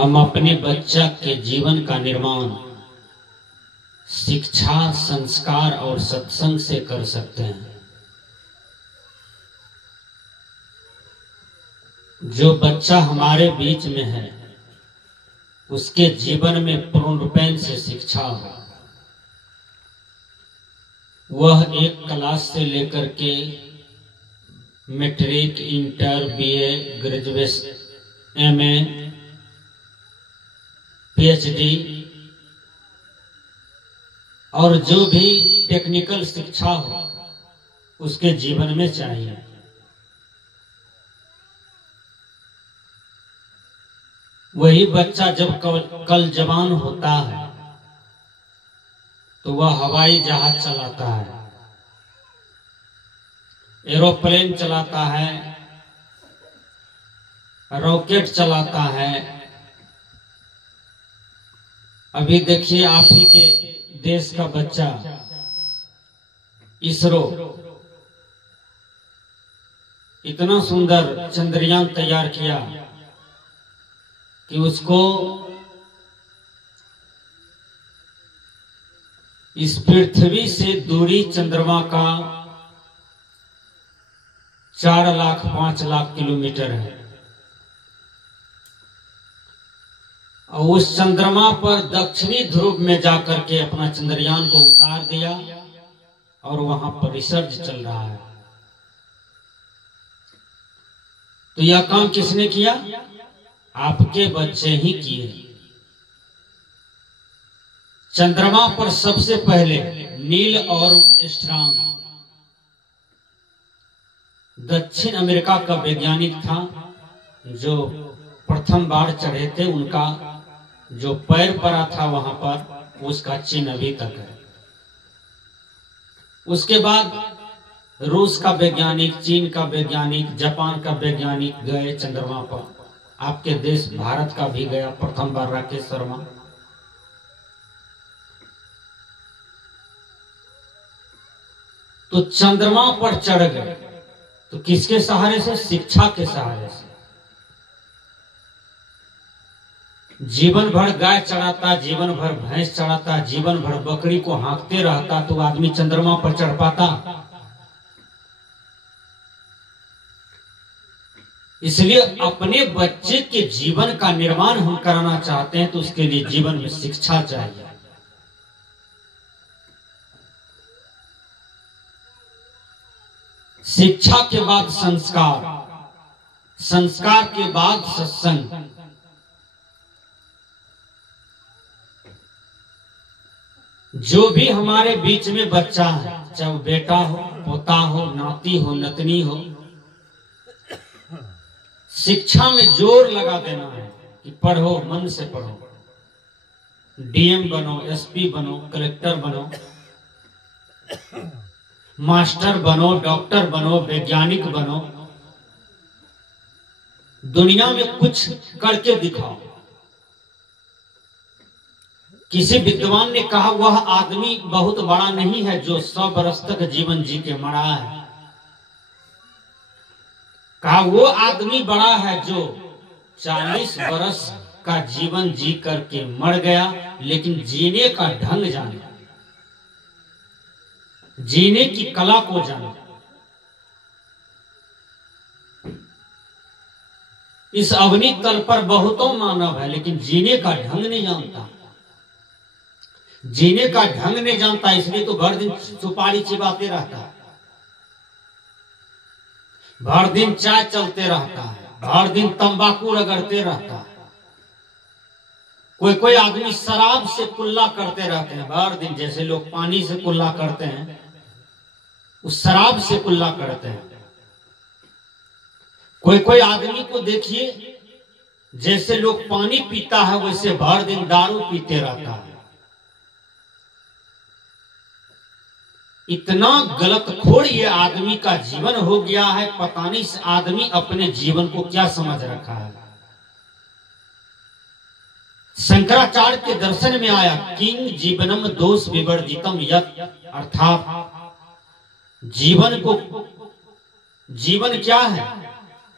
हम अपने बच्चा के जीवन का निर्माण शिक्षा, संस्कार और सत्संग से कर सकते हैं। जो बच्चा हमारे बीच में है उसके जीवन में पूर्ण रूपेण से शिक्षा हो। वह एक क्लास से लेकर के matric, inter, BA, graduation, MA, PhD और जो भी टेक्निकल शिक्षा हो उसके जीवन में चाहिए। वही बच्चा जब कल जवान होता है तो वह हवाई जहाज चलाता है, एरोप्लेन चलाता है, रॉकेट चलाता है। अभी देखिए आप ही के देश का बच्चा इसरो इतना सुंदर चंद्रयान तैयार किया कि उसको इस पृथ्वी से दूरी चंद्रमा का 4 लाख 5 लाख किलोमीटर है और उस चंद्रमा पर दक्षिणी ध्रुव में जाकर के अपना चंद्रयान को उतार दिया और वहां पर रिसर्च चल रहा है। तो यह काम किसने किया? आपके बच्चे ही किए। चंद्रमा पर सबसे पहले नील आर्मस्ट्रांग दक्षिण अमेरिका का वैज्ञानिक था जो प्रथम बार चढ़े थे। उनका जो पैर पड़ा था वहां पर उसका चिन्ह अभी तक है। उसके बाद रूस का वैज्ञानिक, चीन का वैज्ञानिक, जापान का वैज्ञानिक गए चंद्रमा पर। आपके देश भारत का भी गया प्रथम बार, राकेश शर्मा। तो चंद्रमा पर चढ़ गए तो किसके सहारे से? शिक्षा के सहारे से। जीवन भर गाय चढ़ाता, जीवन भर भैंस चढ़ाता, जीवन भर बकरी को हाँकते रहता तो आदमी चंद्रमा पर चढ़ पाता? इसलिए अपने बच्चे के जीवन का निर्माण हम कराना चाहते हैं तो उसके लिए जीवन में शिक्षा चाहिए। शिक्षा के बाद संस्कार, संस्कार के बाद सत्संग। जो भी हमारे बीच में बच्चा है, चाहे वो बेटा हो, पोता हो, नाती हो, नतनी हो, शिक्षा में जोर लगा देना है कि पढ़ो, मन से पढ़ो। डीएम बनो, एसपी बनो, कलेक्टर बनो, मास्टर बनो, डॉक्टर बनो, वैज्ञानिक बनो। दुनिया में कुछ करके दिखाओ। किसी विद्वान ने कहा वह आदमी बहुत बड़ा नहीं है जो 100 बरस तक जीवन जी के मरा है। कहा वो आदमी बड़ा है जो 40 बरस का जीवन जी करके मर गया लेकिन जीने का ढंग जाने, जीने की कला को जाने। इस अग्नि तल पर बहुतों मानव है लेकिन जीने का ढंग नहीं जानता। जीने का ढंग नहीं जानता इसलिए तो भर दिन सुपारी चिबाते रहता है, भर दिन चाय चलते रहता है, भर दिन तंबाकू रगड़ते रहता है। कोई कोई आदमी शराब से कुल्ला करते रहते हैं भर दिन। जैसे लोग पानी से कुल्ला करते हैं उस शराब से कुल्ला करते हैं। कोई कोई आदमी को देखिए जैसे लोग पानी पीता है वैसे भर दिन दारू पीते रहता है। इतना गलतखोर ये आदमी का जीवन हो गया है, पता नहीं इस आदमी अपने जीवन को क्या समझ रखा है। शंकराचार्य के दर्शन में आया किंग जीवनम दोष विवर्जितम यत्, अर्थात जीवन को, जीवन क्या है?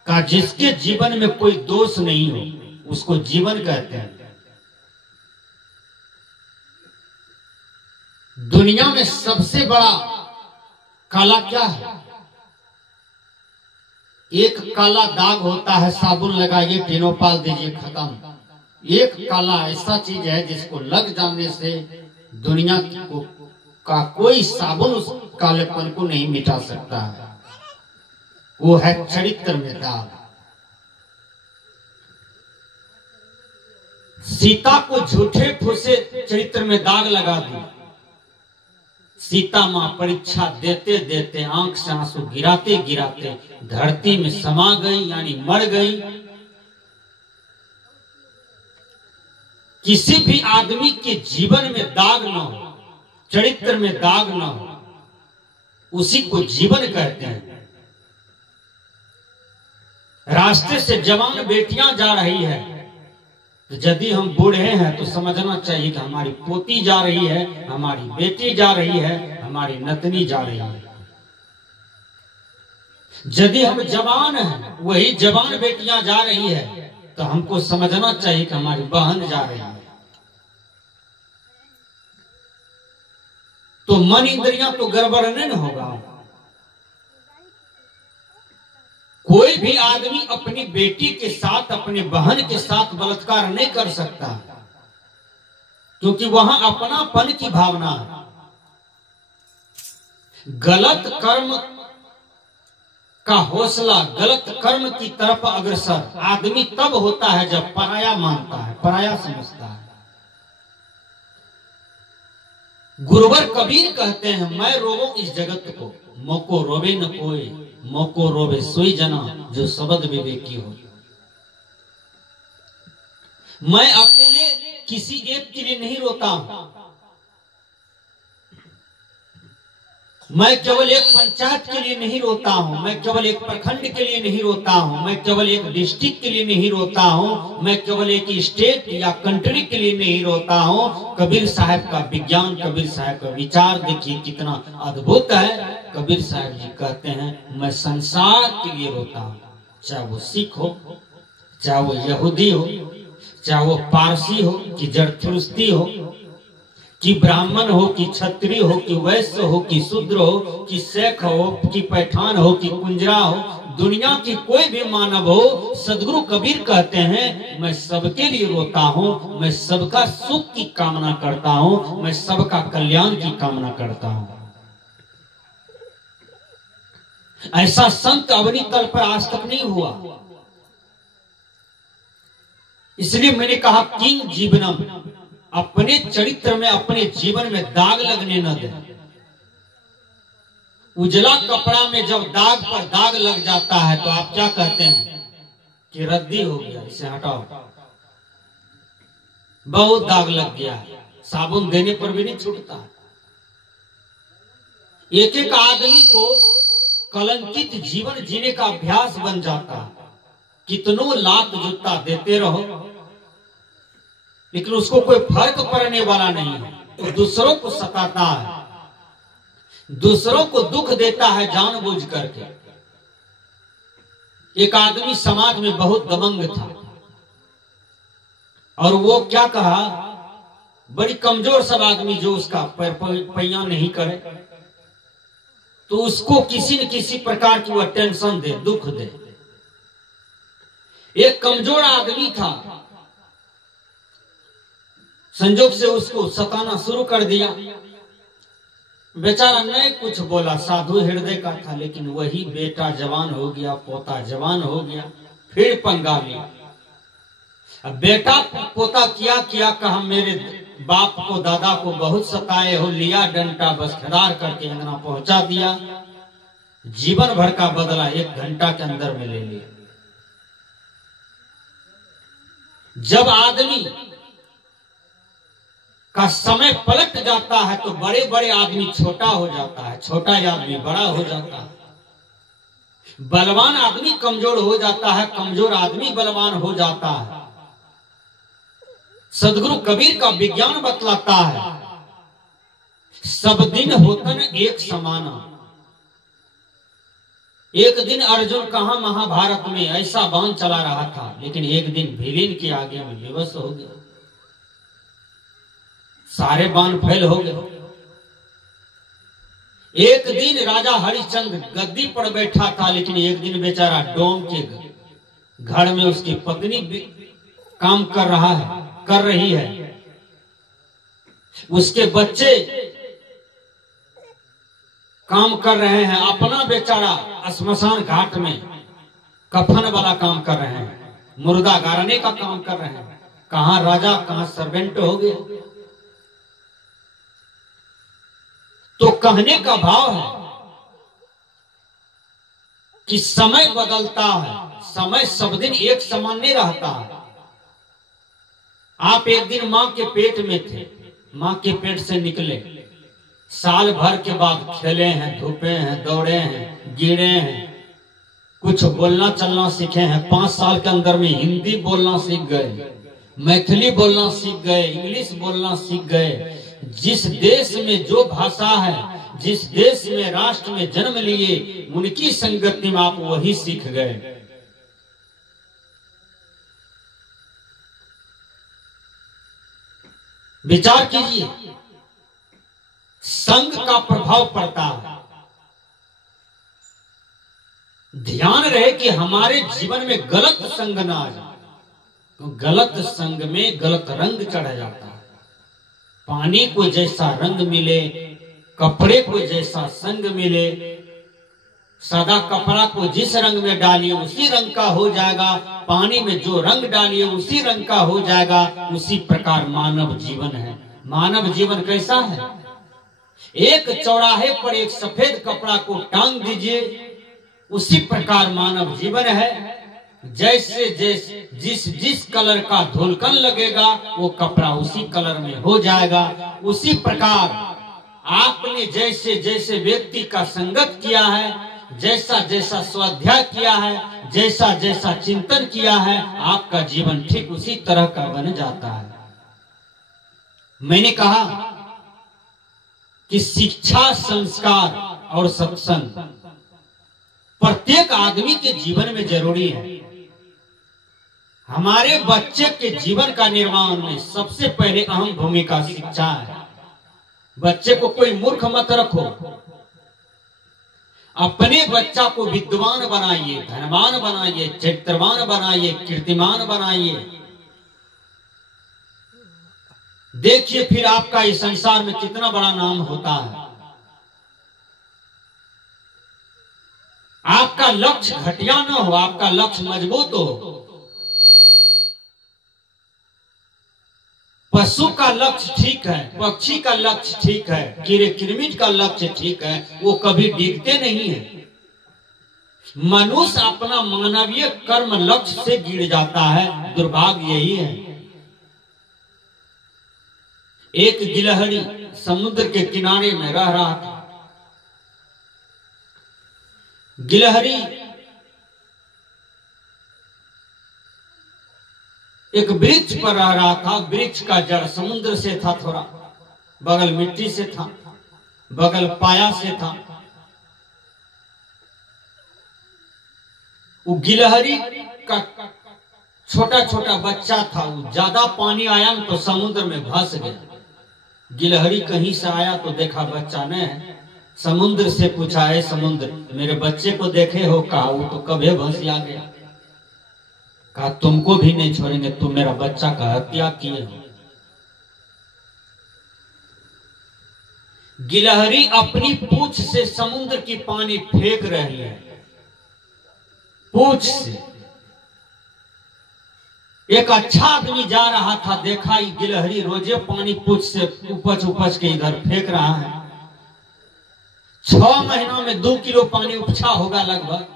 का जिसके जीवन में कोई दोष नहीं हो उसको जीवन कहते हैं। दुनिया में सबसे बड़ा काला क्या है? एक काला दाग होता है, साबुन लगाइए, टिनोपाल दीजिए, खत्म। एक काला ऐसा चीज है जिसको लग जाने से दुनिया का कोई साबुन उस कालेपन को नहीं मिटा सकता है। वो है चरित्र में दाग। सीता को झूठे फूसे चरित्र में दाग लगा दी। सीता मां परीक्षा देते देते, आंख से आंसू गिराते गिराते धरती में समा गई, यानी मर गई। किसी भी आदमी के जीवन में दाग न हो, चरित्र में दाग न हो, उसी को जीवन कहते हैं। रास्ते से जवान बेटियां जा रही है, तो यदि हम बूढ़े हैं तो समझना चाहिए कि हमारी पोती जा रही है, हमारी बेटी जा रही है, हमारी नतनी जा रही है। यदि हम जवान हैं, वही जवान बेटियां जा रही है, तो हमको समझना चाहिए कि हमारी बहन जा रही है। तो मन इंद्रियां तो गड़बड़ नहीं होगा। कोई भी आदमी अपनी बेटी के साथ, अपनी बहन के साथ बलात्कार नहीं कर सकता, क्योंकि वहां अपनापन की भावना है। गलत कर्म का हौसला, गलत कर्म की तरफ अग्रसर आदमी तब होता है जब पराया मानता है, पराया समझता है। गुरुवर कबीर कहते हैं, मैं रोवो इस जगत को, मोको रोवे न कोई, मोको रोवे सोई जना जो शब्द विवेकी हो। मैं अकेले किसी एक के लिए नहीं रोता हूं, मैं केवल एक पंचायत के लिए नहीं रोता हूं, मैं केवल एक प्रखंड के लिए नहीं रोता हूं, मैं केवल एक डिस्ट्रिक्ट के लिए नहीं रोता हूं, मैं केवल एक स्टेट या कंट्री के लिए नहीं रोता हूं। कबीर साहब का विज्ञान, कबीर साहब का विचार देखिए कितना अद्भुत है। कबीर साहब जी कहते हैं, मैं संसार के लिए रोता हूं, चाहे वो सिख हो, चाहे वो यहूदी हो, चाहे वो पारसी हो कि जरथुस्ती हो, कि ब्राह्मण हो, कि क्षत्रिय हो, कि वैश्य हो, कि शूद्र हो, कि शेख हो, कि पैठान हो, कि कुंजरा हो, दुनिया की कोई भी मानव हो, सदगुरु कबीर कहते हैं, मैं सबके लिए रोता हूं, मैं सबका सुख की कामना करता हूं, मैं सबका कल्याण की कामना करता हूं। ऐसा संत अवनी तल पर आज तक नहीं हुआ। इसलिए मैंने कहा, किंग जीवनम, अपने चरित्र में, अपने जीवन में दाग लगने न दे। उजला कपड़ा में जब दाग पर दाग लग जाता है तो आप क्या कहते हैं कि रद्दी हो गया, इसे हटाओ, बहुत दाग लग गया है, साबुन देने पर भी नहीं छूटता। एक एक आदमी को कलंकित जीवन जीने का अभ्यास बन जाता है। कितनों लात जूता देते रहो, लेकिन उसको कोई फर्क पड़ने वाला नहीं है। तो दूसरों को सताता है, दूसरों को दुख देता है जानबूझ करके। एक आदमी समाज में बहुत दबंग था, और वो क्या कहा, बड़ी कमजोर सब आदमी जो उसका पैया नहीं करे, तो उसको किसी न किसी प्रकार की वह टेंशन दे, दुख दे। एक कमजोर आदमी था, संजोग से उसको सताना शुरू कर दिया। बेचारा नहीं कुछ बोला, साधु हृदय का था, लेकिन वही बेटा जवान हो गया, पोता जवान हो गया, फिर पंगा लिया। अब बेटा पोता किया कहा, मेरे बाप को, दादा को बहुत सताए हो, लिया डंडा, बस खदार करके अंगना पहुंचा दिया। जीवन भर का बदला 1 घंटा के अंदर में ले लिया। जब आदमी का समय पलट जाता है तो बड़े बड़े आदमी छोटा हो जाता है, छोटा आदमी बड़ा हो जाता है, बलवान आदमी कमजोर हो जाता है, कमजोर आदमी बलवान हो जाता है। सदगुरु कबीर का विज्ञान बतलाता है, सब दिन होतन एक समाना। एक दिन अर्जुन कहा महाभारत में ऐसा बाण चला रहा था, लेकिन एक दिन विलीन के आगे में विवश हो गया, सारे बाण फेल हो गए। एक दिन राजा हरिश्चंद्र गद्दी पर बैठा था, लेकिन एक दिन बेचारा डोम के घर में उसकी पत्नी काम कर रही है, उसके बच्चे काम कर रहे हैं, अपना बेचारा श्मशान घाट में कफन वाला काम कर रहे हैं, मुर्दा गाड़ने का काम कर रहे हैं। कहां राजा कहां सर्वेंट हो गए। तो कहने का भाव है कि समय बदलता है, समय सब दिन एक समान नहीं रहता है। आप एक दिन मां के पेट में थे, मां के पेट से निकले, साल भर के बाद खेले हैं, धूपे हैं, दौड़े हैं, गिरे हैं, कुछ बोलना चलना सीखे हैं। 5 साल के अंदर में हिंदी बोलना सीख गए, मैथिली बोलना सीख गए, इंग्लिश बोलना सीख गए। जिस देश में जो भाषा है, जिस देश में राष्ट्र में जन्म लिए, उनकी संगति में आप वही सीख गए। विचार कीजिए, संग का प्रभाव पड़ता है। ध्यान रहे कि हमारे जीवन में गलत संग ना आ जाए, तो गलत संग में गलत रंग चढ़ जाता है। पानी को जैसा रंग मिले, कपड़े को जैसा संग मिले, सादा कपड़ा को जिस रंग में डालिए उसी रंग का हो जाएगा, पानी में जो रंग डालिए उसी रंग का हो जाएगा। उसी प्रकार मानव जीवन है। मानव जीवन कैसा है? एक चौराहे पर एक सफेद कपड़ा को टांग दीजिए, उसी प्रकार मानव जीवन है। जैसे जिस कलर का धुलकन लगेगा वो कपड़ा उसी कलर में हो जाएगा। उसी प्रकार आपने जैसे जैसे व्यक्ति का संगत किया है, जैसा जैसा स्वाध्याय किया है, जैसा जैसा चिंतन किया है, आपका जीवन ठीक उसी तरह का बन जाता है। मैंने कहा कि शिक्षा, संस्कार और सत्संग प्रत्येक आदमी के जीवन में जरूरी है। हमारे बच्चे के जीवन का निर्माण में सबसे पहले अहम भूमिका शिक्षा है। बच्चे को कोई मूर्ख मत रखो, अपने बच्चा को विद्वान बनाइए, धनवान बनाइए, चरित्रवान बनाइए, कीर्तिमान बनाइए। देखिए फिर आपका इस संसार में कितना बड़ा नाम होता है। आपका लक्ष्य घटिया न हो, आपका लक्ष्य मजबूत हो। पशु का लक्ष्य ठीक है, पक्षी का लक्ष्य ठीक है, कीड़े कीड़मिट का लक्ष्य ठीक है, वो कभी डिगते नहीं है। मनुष्य अपना मानवीय कर्म लक्ष्य से गिर जाता है, दुर्भाग्य यही है। एक गिलहरी समुद्र के किनारे में रह रहा था। गिलहरी एक वृक्ष पर रह रहा था। वृक्ष का जड़ समुद्र से था, थोड़ा बगल मिट्टी से था, बगल पाया से था। वो गिलहरी का छोटा छोटा बच्चा था, वो ज्यादा पानी आया तो समुद्र में फंस गया। गिलहरी कहीं से आया तो देखा बच्चा ने, समुद्र से पूछा, है समुद्र मेरे बच्चे को देखे हो? कहा वो तो कभी भंसिया गया। कहा तुमको भी नहीं छोड़ेंगे, तुम मेरा बच्चा का हत्या किए हो। गिलहरी अपनी पूंछ से समुद्र की पानी फेंक रही है, पूंछ से। एक अच्छा आदमी जा रहा था, देखा ही गिलहरी रोजे पानी पूंछ से उपच उपच के इधर फेंक रहा है। 6 महीना में 2 किलो पानी उपछा होगा लगभग।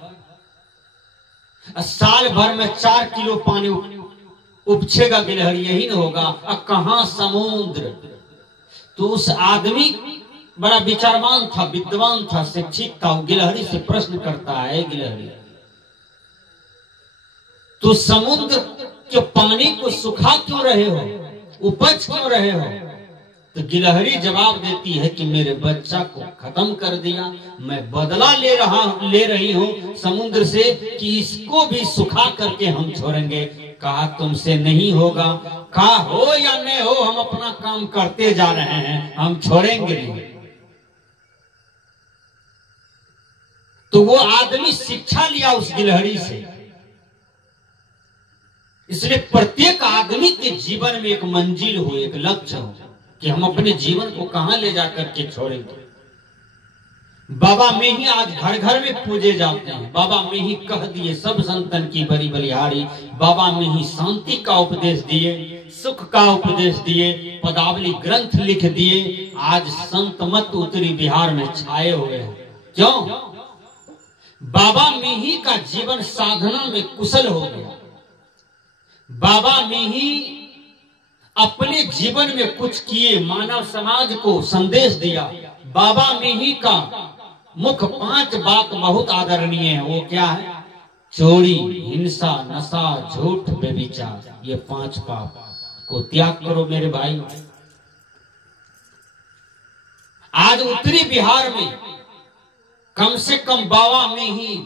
साल भर में 4 किलो पानी उपछेगा गिलहरी, यही न होगा। अब कहां समुद्र। तो उस आदमी बड़ा विचारवान था, विद्वान था, शिक्षित था। वो गिलहरी से प्रश्न करता है, गिलहरी तो समुद्र के पानी को सुखा क्यों रहे हो, उपज क्यों रहे हो? तो गिलहरी जवाब देती है कि मेरे बच्चा को खत्म कर दिया, मैं बदला ले रही हूँ समुद्र से कि इसको भी सुखा करके हम छोड़ेंगे। कहा तुमसे नहीं होगा, कहा हो या नहीं हो हम अपना काम करते जा रहे हैं, हम छोड़ेंगे नहीं। तो वो आदमी शिक्षा लिया उस गिलहरी से। इसलिए प्रत्येक आदमी के जीवन में एक मंजिल हो, एक लक्ष्य हो कि हम अपने जीवन को कहां ले जाकर के छोड़ेंगे। बाबा में ही आज घर घर में पूजे जाते हैं। बाबा में ही कह दिए सब संतन की बड़ी बलिहारी, बाबा में ही शांति का उपदेश दिए, सुख का उपदेश दिए, पदावली ग्रंथ लिख दिए। आज संत मत उत्तरी बिहार में छाए हुए हैं। क्यों? बाबा में ही का जीवन साधना में कुशल हो गया। बाबा में ही अपने जीवन में कुछ किए, मानव समाज को संदेश दिया। बाबा में ही का मुख्य 5 बात बहुत आदरणीय है। वो क्या है? चोरी, हिंसा, नशा, झूठ, व्यभिचार। ये 5 पाप को त्याग करो मेरे भाई। आज उत्तरी बिहार में कम से कम बाबा में ही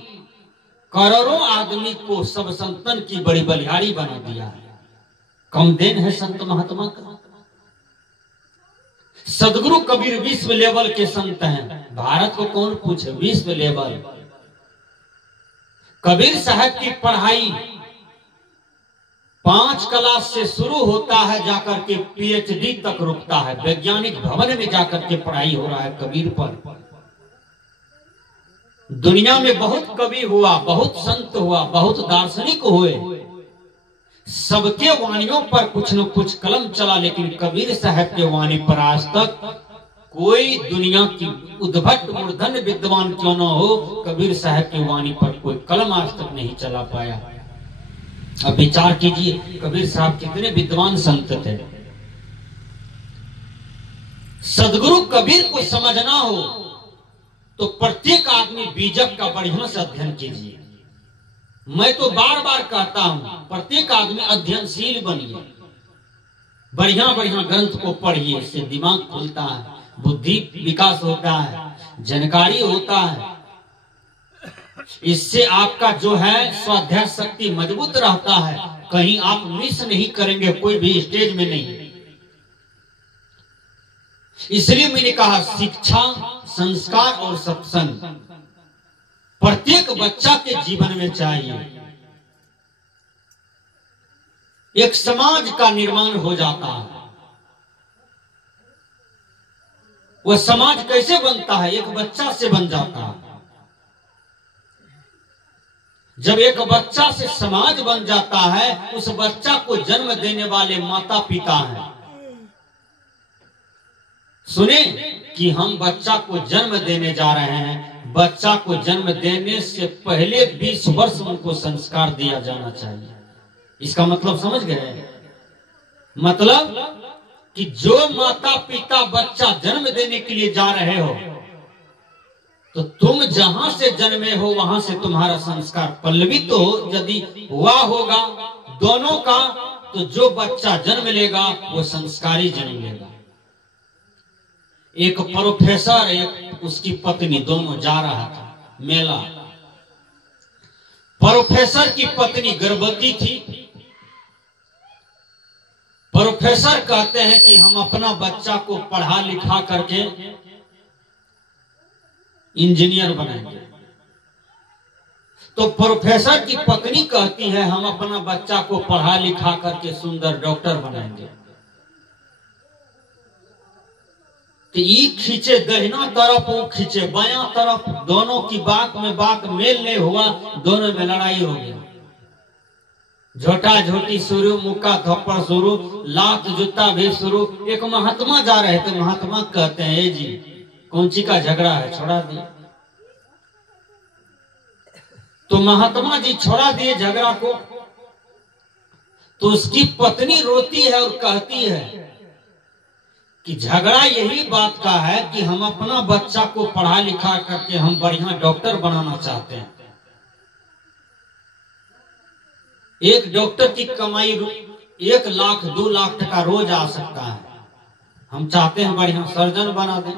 करोड़ों आदमी को सब संतन की बड़ी बलिहारी बना दिया है। कम देन है संत महात्मा का। सदगुरु कबीर विश्व लेवल के संत हैं। भारत को कौन पूछे, विश्व लेवल। कबीर साहब की पढ़ाई 5 क्लास से शुरू होता है, जाकर के PhD तक रुकता है। वैज्ञानिक भवन में जाकर के पढ़ाई हो रहा है कबीर पर। दुनिया में बहुत कवि हुआ, बहुत संत हुआ, बहुत दार्शनिक हुए, सबके वाणियों पर कुछ न कुछ कलम चला, लेकिन कबीर साहब के वाणी पर आज तक कोई दुनिया की उद्भट मूर्धन विद्वान क्यों न हो, कबीर साहब की वाणी पर कोई कलम आज तक नहीं चला पाया। अब विचार कीजिए कबीर साहब कितने विद्वान संत थे। सदगुरु कबीर को समझना हो तो प्रत्येक आदमी बीजक का बढ़िया से अध्ययन कीजिए। मैं तो बार बार कहता हूं प्रत्येक आदमी अध्ययनशील बनिए, बढ़िया बढ़िया ग्रंथ को पढ़िए। इससे दिमाग खुलता है, बुद्धि विकास होता है, जानकारी होता है। इससे आपका जो है स्वाध्याय शक्ति मजबूत रहता है। कहीं आप मिस नहीं करेंगे, कोई भी स्टेज में नहीं। इसलिए मैंने कहा शिक्षा, संस्कार और सत्संग प्रत्येक बच्चा के जीवन में चाहिए। एक समाज का निर्माण हो जाता है। वह समाज कैसे बनता है? एक बच्चा से बन जाता है। जब एक बच्चा से समाज बन जाता है, उस बच्चा को जन्म देने वाले माता पिता हैं। सुने कि हम बच्चा को जन्म देने जा रहे हैं। बच्चा को जन्म देने से पहले 20 वर्ष उनको संस्कार दिया जाना चाहिए। इसका मतलब समझ गए? मतलब कि जो माता पिता बच्चा जन्म देने के लिए जा रहे हो, तो तुम जहां से जन्मे हो वहां से तुम्हारा संस्कार पल्लवित हो यदि हुआ होगा दोनों का, तो जो बच्चा जन्म लेगा वो संस्कारी जन्म लेगा। एक प्रोफेसर, एक उसकी पत्नी, दोनों जा रहा था मेला। प्रोफेसर की पत्नी गर्भवती थी। प्रोफेसर कहते हैं कि हम अपना बच्चा को पढ़ा लिखा करके इंजीनियर बनाएंगे। तो प्रोफेसर की पत्नी कहती है हम अपना बच्चा को पढ़ा लिखा करके सुंदर डॉक्टर बनाएंगे। तो ये खींचे दहिना तरफ, वो खींचे बायां तरफ, दोनों की बात में बात मेल नहीं हुआ, दोनों में लड़ाई हो गई। झोटा झोटी शुरू, मुक्का थप्पड़ शुरू, लात जूता भी शुरू। एक महात्मा जा रहे थे, महात्मा कहते हैं जी कौन सी का झगड़ा है, छोड़ा दिए। तो महात्मा जी छोड़ा दिए झगड़ा को। तो उसकी पत्नी रोती है और कहती है कि झगड़ा यही बात का है कि हम अपना बच्चा को पढ़ा लिखा करके हम बढ़िया डॉक्टर बनाना चाहते हैं। एक डॉक्टर की कमाई 1 लाख 2 लाख टका रोज आ सकता है। हम चाहते हैं बढ़िया सर्जन बना दें,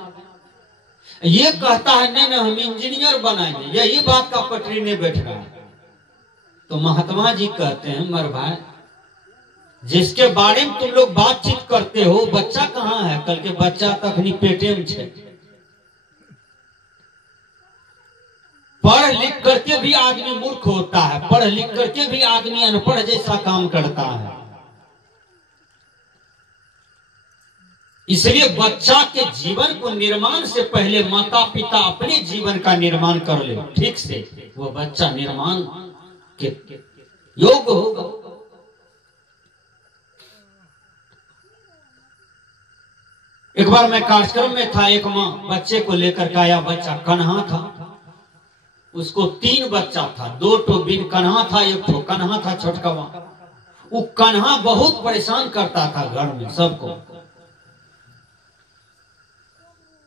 ये कहता है नहीं हम इंजीनियर बनाएंगे, यही बात का पटरी नहीं बैठ रहा है। तो महात्मा जी कहते हैं मर भाई, जिसके बारे में तुम लोग बातचीत करते हो बच्चा कहाँ है? कल के बच्चा तक नहीं पेटे में छे। पढ़ लिख करके भी आदमी मूर्ख होता है, पढ़ लिख करके भी आदमी अनपढ़ जैसा काम करता है। इसलिए बच्चा के जीवन को निर्माण से पहले माता पिता अपने जीवन का निर्माण कर ले ठीक से, वो बच्चा निर्माण के योग्य होगा। एक बार मैं कार्यक्रम में था, एक माँ बच्चे को लेकर के आया, बच्चा कन्हा था, उसको 3 बच्चा था, 2 तो बिन कन्हा था, 1 तो कन्हा था छोटकवा। वो कन्हा बहुत परेशान करता था घर में सबको।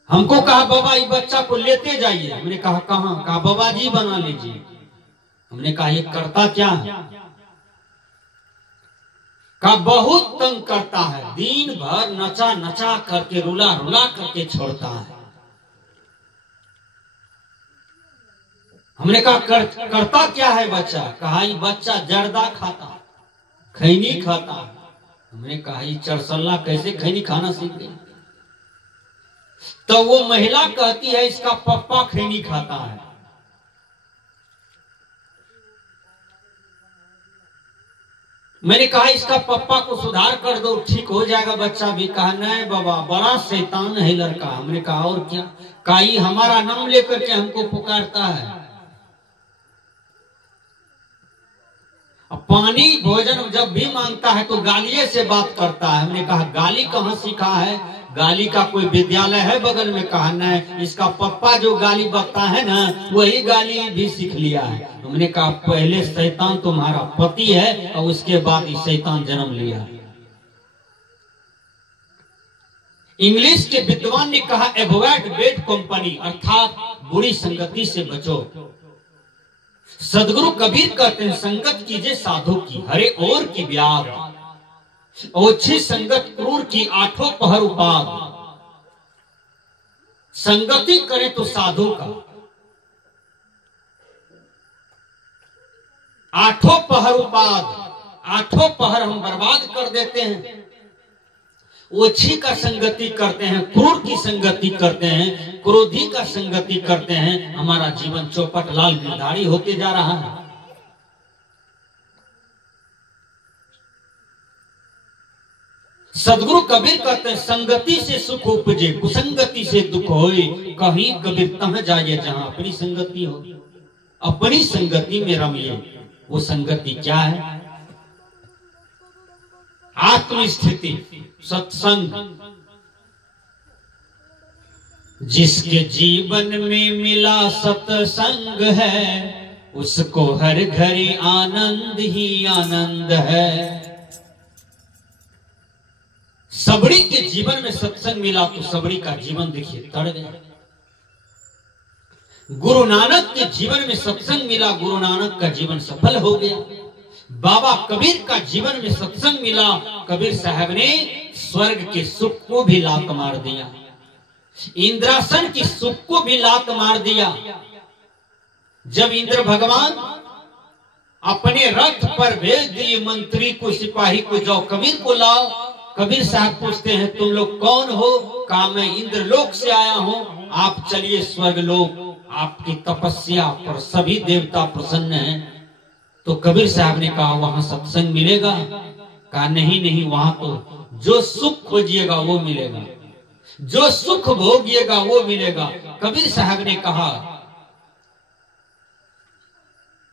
हमको कहा बाबा ये बच्चा को लेते जाइए, हमने कहा कहाँ? कहा बाबा जी बना लीजिए। हमने कहा ये करता क्या है? कहा बहुत तंग करता है, दिन भर नचा नचा करके रुला रुला करके छोड़ता है। हमने कहा करता क्या है बच्चा? कहा ये बच्चा जर्दा खाता, खैनी खाता। हमने कहा ये चरसल्ला कैसे खैनी खाना सीख गई? तो वो महिला कहती है इसका पप्पा खैनी खाता है। मैंने कहा इसका पप्पा को सुधार कर दो, ठीक हो जाएगा बच्चा भी। कहा नहीं बाबा बड़ा शैतान है लड़का। हमने कहा और क्या? कहा ये हमारा नाम लेकर के हमको पुकारता है, पानी भोजन जब भी मांगता है तो गालिये से बात करता है। हमने कहा गाली कहाँ सीखा है? गाली का कोई विद्यालय है बगल में? कहा नहीं, इसका पप्पा जो गाली बकता है ना वही गाली भी सीख लिया है। हमने कहा पहले शैतान तुम्हारा पति है और उसके बाद ये शैतान जन्म लिया है। इंग्लिश के विद्वान ने कहा एवॉइड बैड कंपनी, अर्थात बुरी संगति से बचो। सदगुरु कबीर कहते हैं संगत कीजिए साधु की, हरे और की ब्याग, ओछी संगत क्रूर की, 8 पहर उपाग। संगति करे तो साधु का, 8 पहर उपाग, 8 पहर हम बर्बाद कर देते हैं। ओछी का संगति करते हैं, क्रूर की संगति करते हैं, क्रोधी का संगति करते हैं, हमारा जीवन चौपट लाल गिरधारी होते जा रहा है। सदगुरु कबीर कहते हैं संगति से सुख उपजे, कुसंगति से दुख होए। कहीं कबीर तह जाइए जहां अपनी संगति हो, अपनी संगति में रमिए। वो संगति क्या है? आत्मस्थिति, सत्संग। जिसके जीवन में मिला सत्संग है उसको हर घड़ी आनंद ही आनंद है। सबरी के जीवन में सत्संग मिला तो सबरी का जीवन देखिए तर गया। गुरु नानक के जीवन में सत्संग मिला, गुरु नानक का जीवन सफल हो गया। बाबा कबीर का जीवन में सत्संग मिला, कबीर साहब ने स्वर्ग के सुख को भी लात मार दिया, इंद्रासन की सुख को भी लात मार दिया। जब इंद्र भगवान अपने रथ पर भेज दिए मंत्री को, सिपाही को, जाओ कबीर को लाओ। कबीर साहब पूछते हैं तुम लोग कौन हो? कहा मैं इंद्रलोक से आया हूं, आप चलिए स्वर्गलोक, आपकी तपस्या पर सभी देवता प्रसन्न हैं। तो कबीर साहब ने कहा वहां सत्संग मिलेगा? कहा नहीं नहीं, वहां तो जो सुख खोजिएगा वो मिलेगा, जो सुख भोगिएगा वो मिलेगा। कबीर साहब ने कहा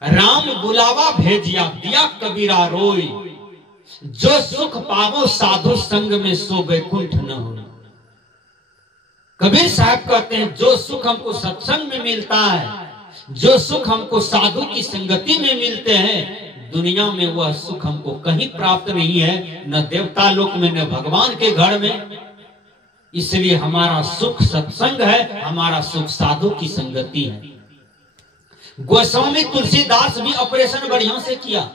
राम बुलावा भेजिया, दिया कबीरा रोई, जो सुख पावो साधु संग में सो बैकुंठ न हो। कबीर साहब कहते हैं जो सुख हमको सत्संग में मिलता है, जो सुख हमको साधु की संगति में मिलते हैं, दुनिया में वह सुख हमको कहीं प्राप्त नहीं है, न देवता लोक में न भगवान के घर में। इसलिए हमारा सुख सत्संग है, हमारा सुख साधु की संगति है। गोस्वामी तुलसीदास भी ऑपरेशन बढ़िया से किया।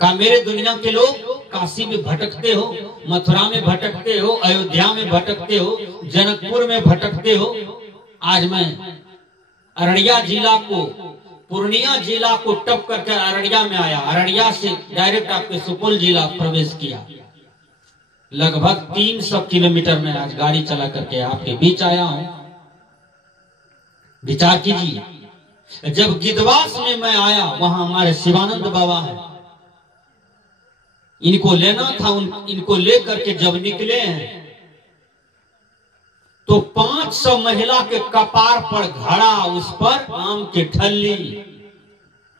का मेरे दुनिया के लोग काशी में भटकते हो, मथुरा में भटकते हो, अयोध्या में भटकते हो, जनकपुर में भटकते हो। आज मैं अररिया जिला को, पूर्णिया जिला को टप करके अररिया में आया। अररिया से डायरेक्ट आपके सुपौल जिला प्रवेश किया। लगभग 300 किलोमीटर में आज गाड़ी चला करके आपके बीच आया हूं। विचार कीजिए, जब गिद्धवास में मैं आया, वहां हमारे शिवानंद बाबा हैं, इनको लेना था। इनको लेकर के जब निकले हैं तो 500 महिला के कपार पर घड़ा, उस पर आम की ठल्ली,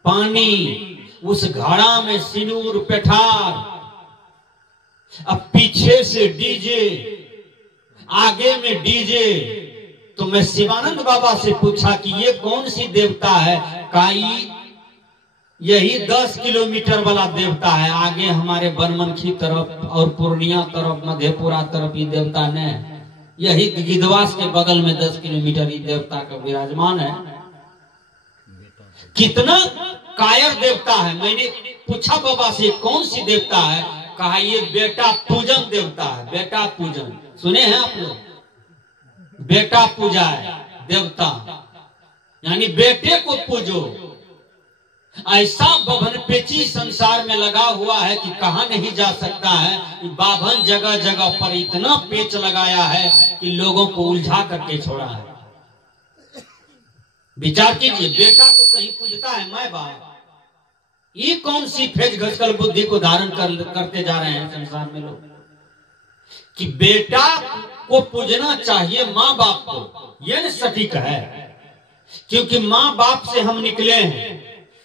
पानी, उस घड़ा में सिनूर पेठार, अब पीछे से डीजे, आगे में डीजे। तो मैं शिवानंद बाबा से पूछा कि ये कौन सी देवता है? काई यही 10 किलोमीटर वाला देवता है, आगे हमारे बनमनखी तरफ और पूर्णिया तरफ, मधेपुरा तरफ ये देवता ने, यही गिद्धवास के बगल में 10 किलोमीटर ये देवता का विराजमान है। कितना कायर देवता है। मैंने पूछा बाबा से कौन सी देवता है? कहा ये बेटा पूजन देवता है। बेटा पूजन सुने हैं आप लोग? बेटा पूजा है देवता, यानी बेटे को पूजो। ऐसा बभन पेची संसार में लगा हुआ है कि कहा नहीं जा सकता है। बाभन जगह जगह पर इतना पेच लगाया है कि लोगों को उलझा करके छोड़ा है। विचार कीजिए, बेटा को कहीं पूजता है माँ बाप। ये कौन सी फेज घसकल बुद्धि को धारण करते जा रहे हैं संसार में लोग, कि बेटा को पूजना चाहिए माँ बाप को। यह सटीक है, क्योंकि माँ बाप से हम निकले हैं।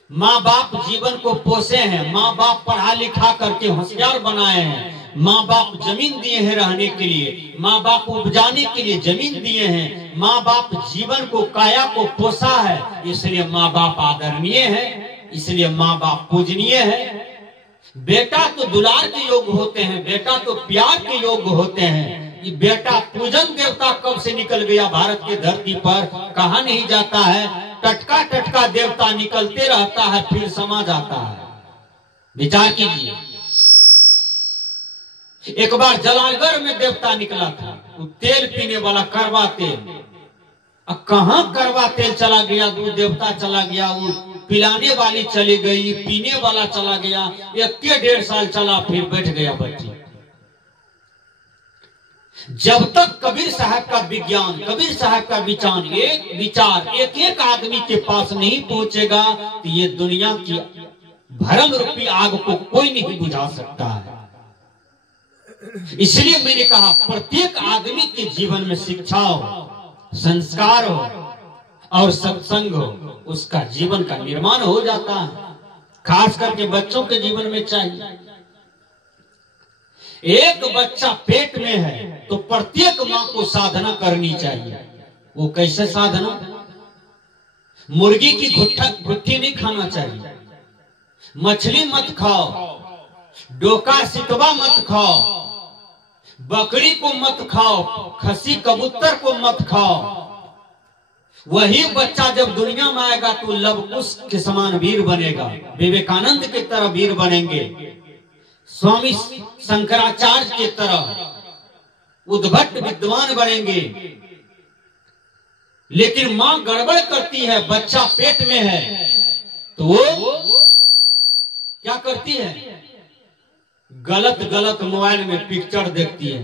माँ बाप जीवन को पोसे हैं, माँ बाप पढ़ा लिखा करके होशियार बनाए हैं, माँ बाप जमीन दिए हैं रहने के लिए, माँ बाप उपजाने के लिए जमीन दिए हैं, माँ बाप जीवन को, काया को पोसा है, इसलिए माँ बाप आदरणीय है, इसलिए माँ बाप पूजनीय है। बेटा तो दुलार के योग्य होते हैं, बेटा तो प्यार के योग्य होते हैं। ये बेटा पूजन देवता कब से निकल गया भारत की धरती पर, कहा नहीं जाता है। टटका टटका देवता निकलते रहता है, फिर समा जाता है। विचार कीजिए, एक बार जलालगढ़ में देवता निकला था, वो तेल पीने वाला करवा तेल। अब कहां करवा तेल चला गया, दूध देवता चला गया, वो पिलाने वाली चली गई, पीने वाला चला गया। 1.5 साल चला, फिर बैठ गया बच्ची। जब तक कबीर साहब का विज्ञान, कबीर साहब का विचार एक एक आदमी के पास नहीं पहुंचेगा, तो ये दुनिया की भरम रूपी आग को कोई नहीं बुझा सकता है। इसलिए मैंने कहा, प्रत्येक आदमी के जीवन में शिक्षा हो, संस्कार हो और सत्संग हो, उसका जीवन का निर्माण हो जाता है। खास करके बच्चों के जीवन में चाहिए। एक बच्चा पेट में है तो प्रत्येक मां को साधना करनी चाहिए। वो कैसे साधना? मुर्गी की गुट्ठी नहीं खाना चाहिए, मछली मत खाओ, डोका सितवा मत खाओ, बकरी को मत खाओ, खसी कबूतर को मत खाओ। वही बच्चा जब दुनिया में आएगा तो लवकुश के समान वीर बनेगा, विवेकानंद की तरह वीर बनेंगे, स्वामी शंकराचार्य की तरह उद्भट विद्वान बनेंगे। लेकिन मां गड़बड़ करती है, बच्चा पेट में है तो वो क्या करती है? गलत गलत मोबाइल में पिक्चर देखती है।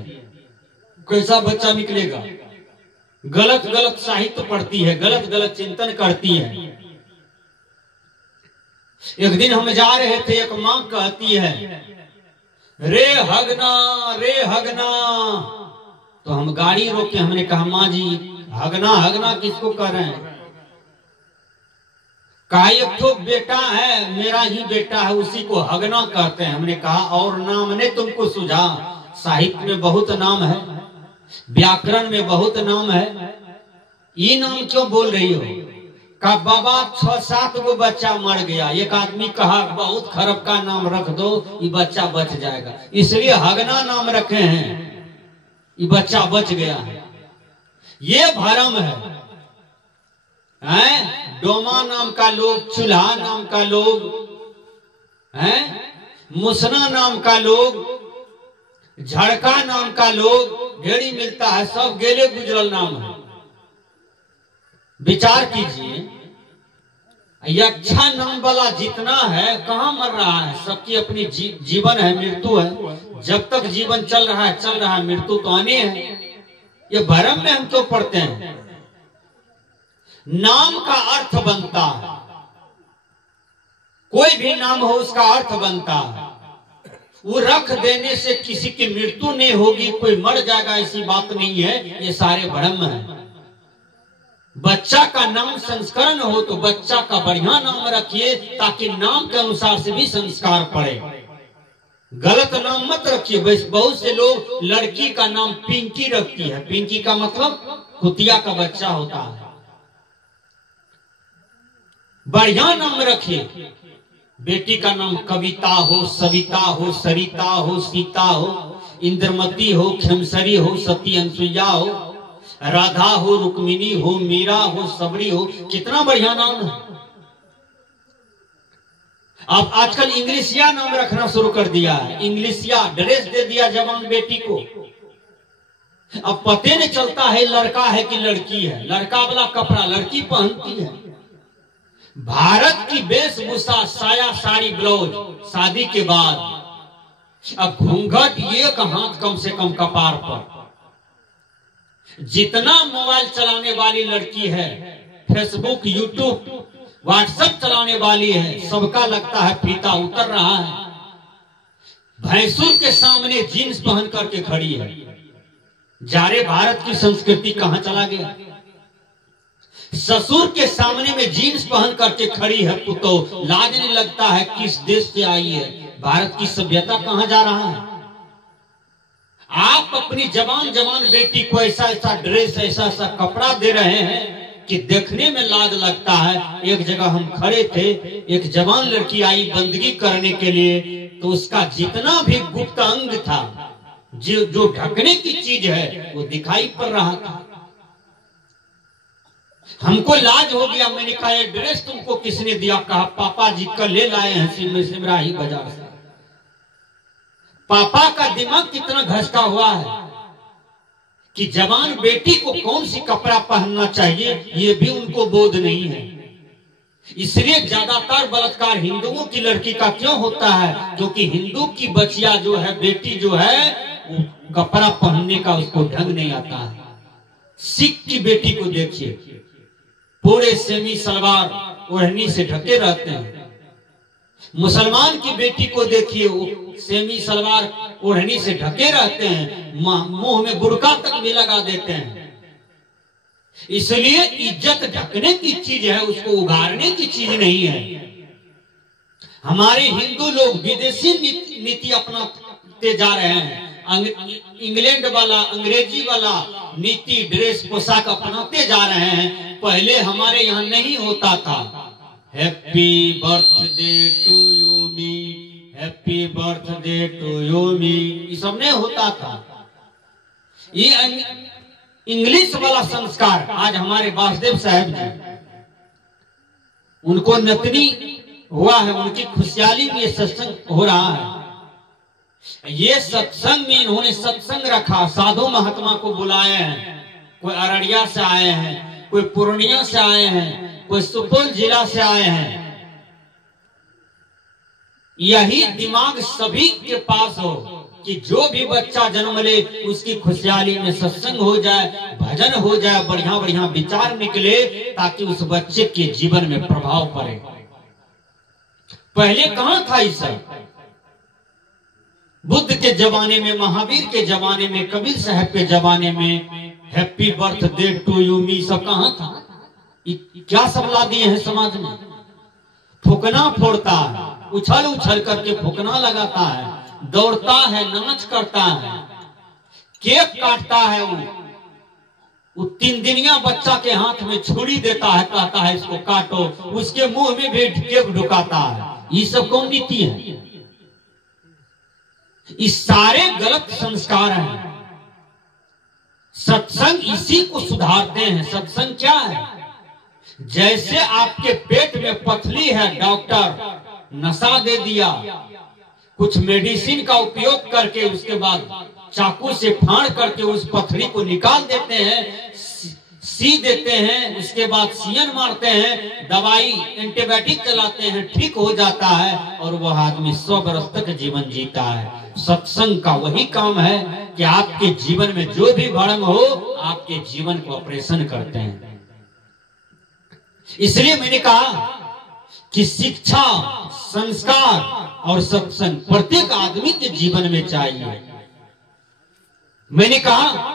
कैसा बच्चा निकलेगा? गलत गलत साहित्य पढ़ती है, गलत गलत चिंतन करती है। एक दिन हम जा रहे थे, एक मां कहती है, रे हगना रे हगना। तो हम गाड़ी रोके, हमने कहा माँ जी हगना हगना किसको कह रहे हैं? कहा एक तो बेटा है, मेरा ही बेटा है, उसी को हगना कहते हैं। हमने कहा और नाम ने तुमको सुझा? साहित्य में बहुत नाम है, व्याकरण में बहुत नाम है, ये नाम क्यों बोल रही हो? का बाबा 6-7 गो बच्चा मर गया, एक आदमी कहा बहुत खराब का नाम रख दो, ये बच्चा बच जाएगा, इसलिए हगना नाम रखे हैं, ये बच्चा बच गया है। ये भरम है। डोमा नाम का लोग, चूल्हा नाम का लोग हैं, मुसना नाम का लोग, झड़का नाम का लोग ढेरी मिलता है, सब गेले गुजरल नाम है। विचार कीजिए, यक्षा नाम वाला जितना है कहां मर रहा है? सबकी अपनी जीवन है, मृत्यु है। जब तक जीवन चल रहा है, मृत्यु तो आनी है। ये भरम में हम क्यों पढ़ते हैं? नाम का अर्थ बनता है, कोई भी नाम हो उसका अर्थ बनता है। वो रख देने से किसी की मृत्यु नहीं होगी, कोई मर जाएगा ऐसी बात नहीं है, ये सारे भ्रम है। बच्चा का नाम संस्करण हो तो बच्चा का बढ़िया नाम रखिए, ताकि नाम के अनुसार से भी संस्कार पड़े। गलत नाम मत रखिए। बहुत से लोग लड़की का नाम पिंकी रखती है, पिंकी का मतलब कुतिया का बच्चा होता है। बढ़िया नाम रखिए। बेटी का नाम कविता हो, सविता हो, सरिता हो, सीता हो, इंद्रमती हो, खेमसरी हो, सती अनसुईया हो, राधा हो, रुक्मिणी हो, मीरा हो, सबरी हो। कितना बढ़िया नाम है। अब आजकल इंग्लिशिया नाम रखना शुरू कर दिया है। इंग्लिशिया ड्रेस दे दिया जवान बेटी को। अब पते नहीं चलता है लड़का है कि लड़की है। लड़का वाला कपड़ा लड़की पहनती है। भारत की वेशभूषा साया, साड़ी, ब्लाउज। शादी के बाद अब घूंघट एक हाथ कम से कम कपार पर। जितना मोबाइल चलाने वाली लड़की है, फेसबुक, यूट्यूब, व्हाट्सएप चलाने वाली है, सबका लगता है फीता उतर रहा है। भैंसुर के सामने जीन्स पहन करके खड़ी है। जारे भारत की संस्कृति कहां चला गया? ससुर के सामने में जीन्स पहन करके खड़ी है तो लाज नहीं लगता है किस देश से आई है? भारत की सभ्यता कहां जा रहा है? आप अपनी जवान बेटी को ऐसा ऐसा ड्रेस, ऐसा ऐसा कपड़ा दे रहे हैं कि देखने में लाज लगता है। एक जगह हम खड़े थे, एक जवान लड़की आई बंदगी करने के लिए, तो उसका जितना भी गुप्त अंग था, जो ढकने की चीज है, वो दिखाई पड़ रहा था। हमको लाज हो गया। मैंने कहा ये ड्रेस तुमको किसने दिया? कहा पापा जी का ले लाए हैं सिमराही बाजार से। पापा का दिमाग कितना घसका हुआ है कि जवान बेटी को कौन सी कपड़ा पहनना चाहिए ये भी उनको बोध नहीं है। इसलिए ज्यादातर बलात्कार हिंदुओं की लड़की का क्यों होता है? क्योंकि हिंदू की बचिया जो है, बेटी जो है, वो कपड़ा पहनने का उसको ढंग नहीं आता है। सिख की बेटी को देखिए, पूरे सेमी सलवार ओढ़नी से ढके रहते हैं। मुसलमान की बेटी को देखिए, वो सेमी सलवार ओढ़नी से ढके रहते हैं, मुंह में बुर्का तक भी लगा देते हैं। इसलिए इज्जत ढकने की चीज है, उसको उगारने की चीज नहीं है। हमारे हिंदू लोग विदेशी नीति अपनाते जा रहे हैं। इंग्लैंड वाला, अंग्रेजी वाला नीति, ड्रेस, पोशाक अपनाते जा रहे हैं। पहले हमारे यहाँ नहीं होता था। Happy birthday to you me, happy birthday to you me, ये सब नहीं होता था। ये इंग्लिश वाला संस्कार आज हमारे वासुदेव साहब जी, उनको नतनी हुआ है, उनकी खुशहाली में ये सत्संग हो रहा है। ये सत्संग में इन्होंने सत्संग रखा, साधु महात्मा को बुलाए हैं। कोई अररिया से आए हैं, कोई पूर्णिया से आए हैं, कोई सुपौल जिला से आए हैं। यही दिमाग सभी के पास हो कि जो भी बच्चा जन्म ले उसकी खुशहाली में सत्संग हो जाए, भजन हो जाए, बढ़िया बढ़िया विचार निकले, ताकि उस बच्चे के जीवन में प्रभाव पड़े। पहले कहां था ये सब? बुद्ध के जमाने में, महावीर के जमाने में, कबीर साहब के जमाने में हैप्पी बर्थडे टू यू मी सब कहां था? क्या सब ला दिए हैं समाज में? फुकना फोड़ता है, उछल उछल करके फुकना लगाता है, दौड़ता है, नाच करता है, केक काटता है। वो 3 दिनिया बच्चा के हाथ में छुरी देता है, कहता है इसको काटो, उसके मुंह में भी केक ढुकाता है। ये सब कौन नीति है? ये सारे गलत संस्कार हैं। सत्संग इसी को सुधारते हैं। सत्संग क्या है? जैसे आपके पेट में पथरी है, डॉक्टर नशा दे दिया, कुछ मेडिसिन का उपयोग करके उसके बाद चाकू से फाड़ करके उस पथरी को निकाल देते हैं, सी देते हैं, उसके बाद सियन मारते हैं, दवाई एंटीबायोटिक चलाते हैं, ठीक हो जाता है और वह आदमी 100 वर्ष तक जीवन जीता है। सत्संग का वही काम है कि आपके जीवन में जो भी भ्रम हो, आपके जीवन को ऑपरेशन करते हैं। इसलिए मैंने कहा कि शिक्षा, संस्कार और सत्संग प्रत्येक आदमी के जीवन में चाहिए। मैंने कहा